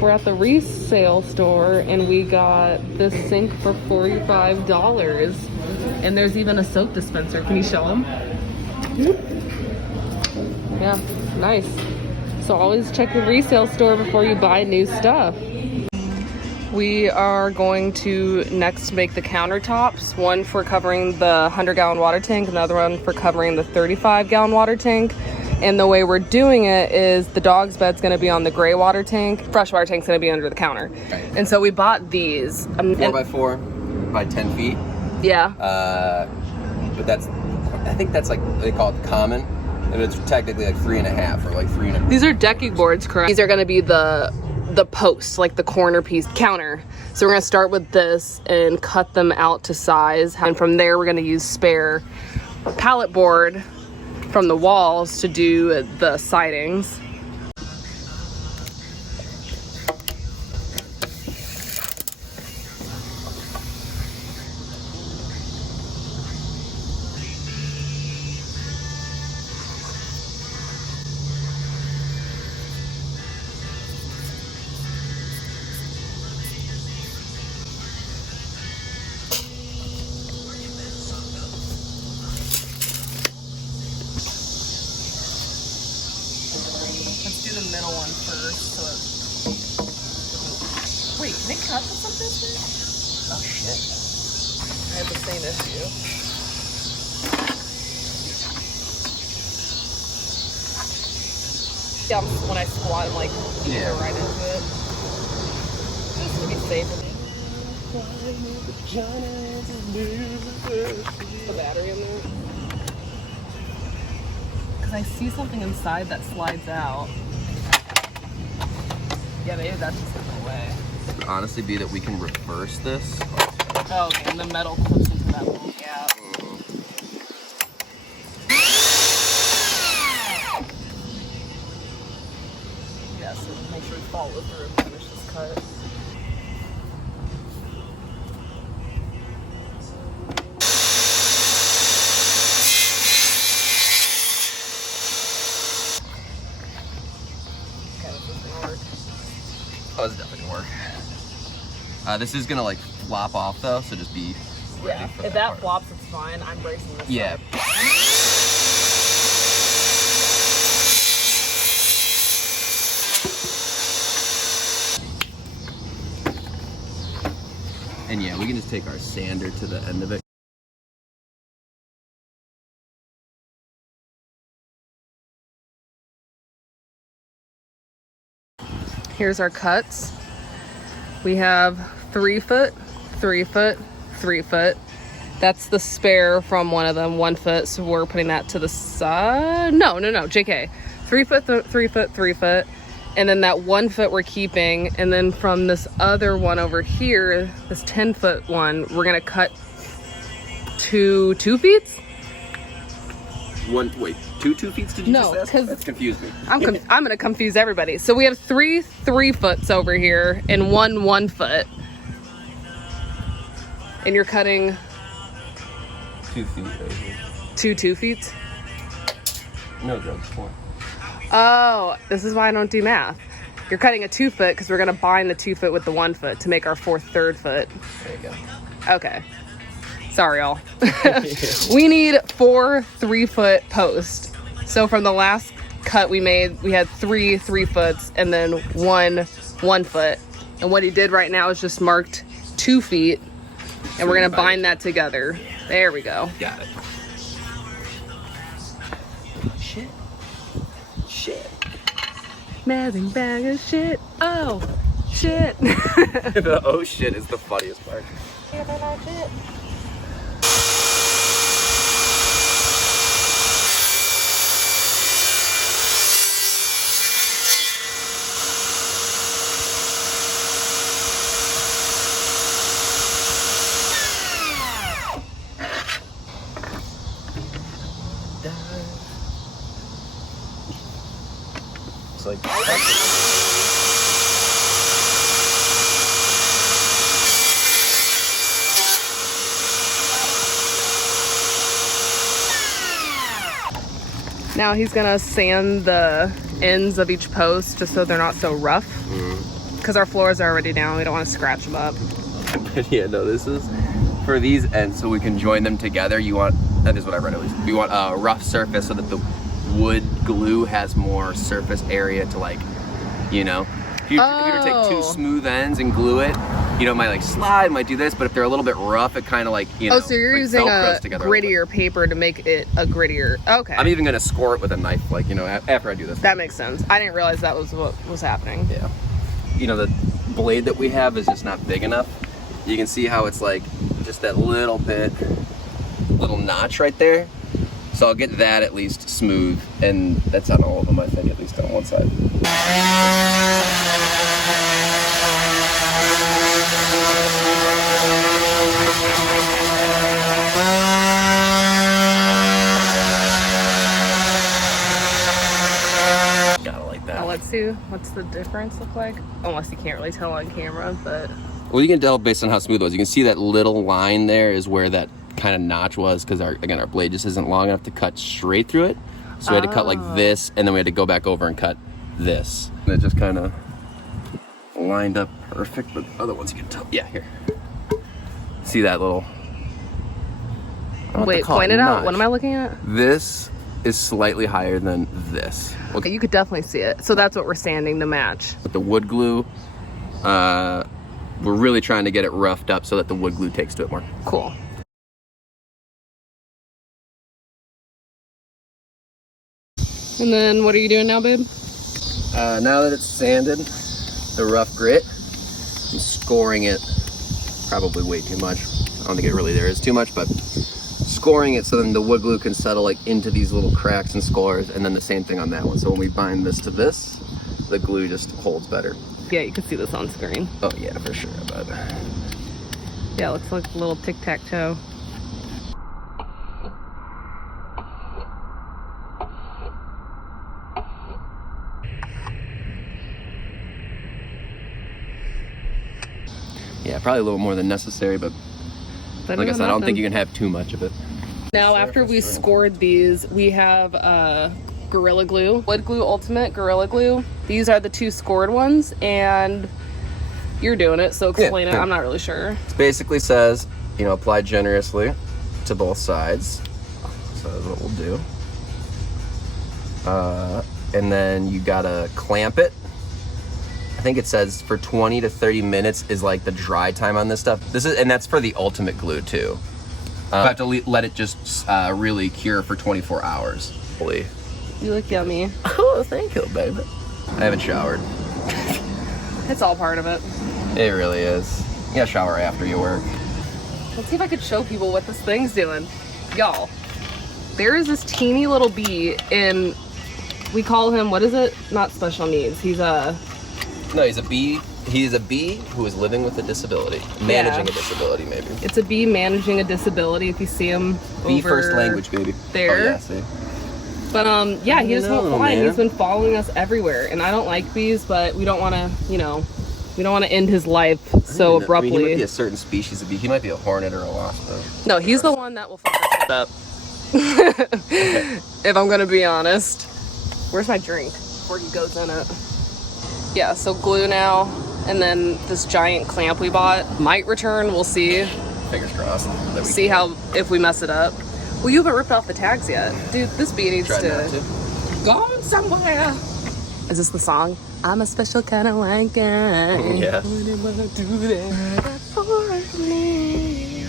We're at the resale store and we got this sink for $45. And there's even a soap dispenser. Can you show them? Yeah, nice. So always check your resale store before you buy new stuff. We are going to next make the countertops, one for covering the 100-gallon water tank, another one for covering the 35-gallon water tank. And the way we're doing it is the dog's bed's gonna be on the gray water tank, fresh water tank's gonna be under the counter. Right. And so we bought these. 4x4 by 10 feet. Yeah. But I think that's like, they call it common. And it's technically like 3.5 or like 3.5. These are decking boards, correct? These are gonna be the post, like the corner piece counter. So we're gonna start with this and cut them out to size. And from there, we're gonna use spare pallet board from the walls to do the sidings. The middle one first, so wait, can it cut this up this way? Oh shit. I have the same issue. Yeah, when I squat, I'm like, go right into it. Just to be safe. The battery in there. Because I see something inside that slides out. Yeah, maybe that's just in the way. It could honestly be that we can reverse this. Oh, okay, and the metal clips into that little gap. Yeah, so make sure we follow through and finish this cut. Oh, it's definitely gonna work. This is gonna like flop off though, so just be ready for if that flops, it's fine. I'm bracing this. Yeah. And yeah, we can just take our sander to the end of it. Here's our cuts. We have 3 foot, 3 foot, 3 foot. That's the spare from one of them, 1 foot. So we're putting that to the side. No, JK. 3 foot, 3 foot, 3 foot. And then that 1 foot we're keeping. And then from this other one over here, this 10-foot one, we're gonna cut to 2 feet. Wait, two feet did you just ask? Because that's confused me. I'm gonna confuse everybody. So we have 3 3-foots over here and 1 foot. And you're cutting 2 feet right here. 2 feet? No drugs, 4. Oh, this is why I don't do math. You're cutting a 2 foot because we're gonna bind the 2 foot with the 1 foot to make our 4th third foot. There you go. Okay. Sorry, y'all. We need 4 3-foot posts. So from the last cut we made, we had 3 3-foots and then 1 1 foot. And what he did right now is just marked 2 feet, and we're gonna bind that together. There we go. Got it. Shit. Amazing bag of shit. Oh, shit. The oh shit is the funniest part. Shit. It's like now he's gonna sand the ends of each post just so they're not so rough. Because our floors are already down. We don't want to scratch them up. But yeah, no, this is for these ends so we can join them together. You want, that is what I read at least. You want a rough surface so that the wood glue has more surface area to, like, you know. If you were to take two smooth ends and glue it, you know, it might like slide, might do this, but if they're a little bit rough, it kind of like, you know. Oh, so you're like using a together grittier paper to make it a grittier. Okay. I'm even gonna score it with a knife, like, you know, after I do this. That makes sense. I didn't realize that was what was happening. Yeah. You know, the blade that we have is just not big enough. You can see how it's like just that little notch right there. So I'll get that at least smooth, and that's on all of them, I think, at least on one side. Gotta like that. Now let's see what's the difference look like. Unless you can't really tell on camera, but. Well, you can tell based on how smooth it was. You can see that little line there is where that kind of notch was, because our blade just isn't long enough to cut straight through it. So we had to cut like this, and then we had to go back over and cut this. And it just kind of lined up perfect, but other ones you can tell. Yeah, here. See that little... Wait, point it out. What am I looking at? This is slightly higher than this. Okay, you could definitely see it. So that's what we're sanding to match. With the wood glue, we're really trying to get it roughed up so that the wood glue takes to it more. Cool. And then what are you doing now, babe? Now that it's sanded, the rough grit, I'm scoring it probably way too much. I don't think it really there is too much, but scoring it so then the wood glue can settle like into these little cracks and scores, and then the same thing on that one. So when we bind this to this, the glue just holds better. Yeah, you can see this on screen. Oh yeah, for sure. But yeah, it looks like a little tic-tac-toe. yeah, probably a little more than necessary, but like I said, I don't think you can have too much of it. Now, after we scored these, we have Gorilla Glue, Wood Glue Ultimate Gorilla Glue. These are the two scored ones, and you're doing it, so explain it. I'm not really sure. It basically says, you know, apply generously to both sides. So that's what we'll do. And then you gotta clamp it. I think it says for 20 to 30 minutes is like the dry time on this stuff. And that's for the ultimate glue too. I have to let it just really cure for 24 hours. You look yummy. Oh, thank you, baby. I haven't showered. It's all part of it. It really is. You gotta shower after you work. Let's see if I could show people what this thing's doing. Y'all, there is this teeny little bee in, we call him, what is it? Not special needs. He's a... No, he's a bee. He's a bee who is living with a disability. Managing a disability, maybe. It's a bee managing a disability. If you see him Bee over first language, baby. there. Oh, yeah, see. But yeah, he just won't fly. Man. He's been following us everywhere, and I don't like bees, but we don't want to, you know, we don't want to end his life so abruptly. I mean, he might be a certain species of bee. He might be a hornet or a wasp, though. No, he's the one that will fuck our shit up. If I'm gonna be honest. Where's my drink? Before he goes in it. Yeah, so glue now, and then this giant clamp we bought might return. We'll see. Fingers crossed. That we See how, if we mess it up. Well, you haven't ripped off the tags yet. Dude, this bee needs Try to not to. go somewhere. Is this the song? I'm a special kind of white guy. Yeah. Wouldn't wanna do that for me.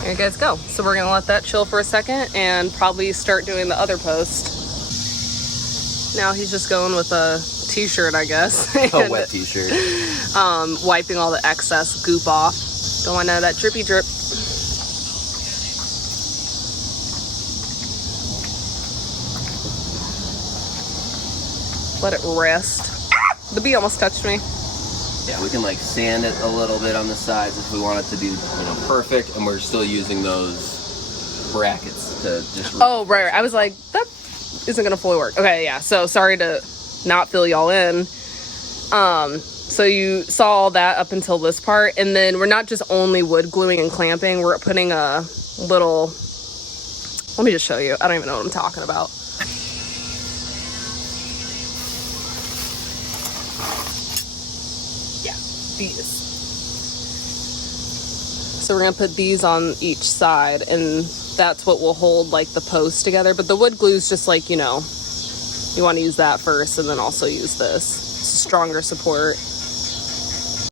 There you guys go. So we're gonna let that chill for a second and probably start doing the other post. Now he's just going with a t-shirt, I guess. A wet t-shirt. Wiping all the excess goop off. Don't want none of that drippy drip. Let it rest. The bee almost touched me. Yeah, we can like sand it a little bit on the sides if we want it to be, you know, perfect, and we're still using those brackets to just... Oh, right. I was like, that isn't gonna fully work. Okay, yeah. So sorry to not fill y'all in. So you saw all that up until this part, and then we're not just only wood gluing and clamping. We're putting a little... Let me just show you. I don't even know what I'm talking about. these. So we're gonna put these on each side, and that's what will hold like the post together. But the wood glue is just like, you know, you want to use that first and then also use this. It's a stronger support.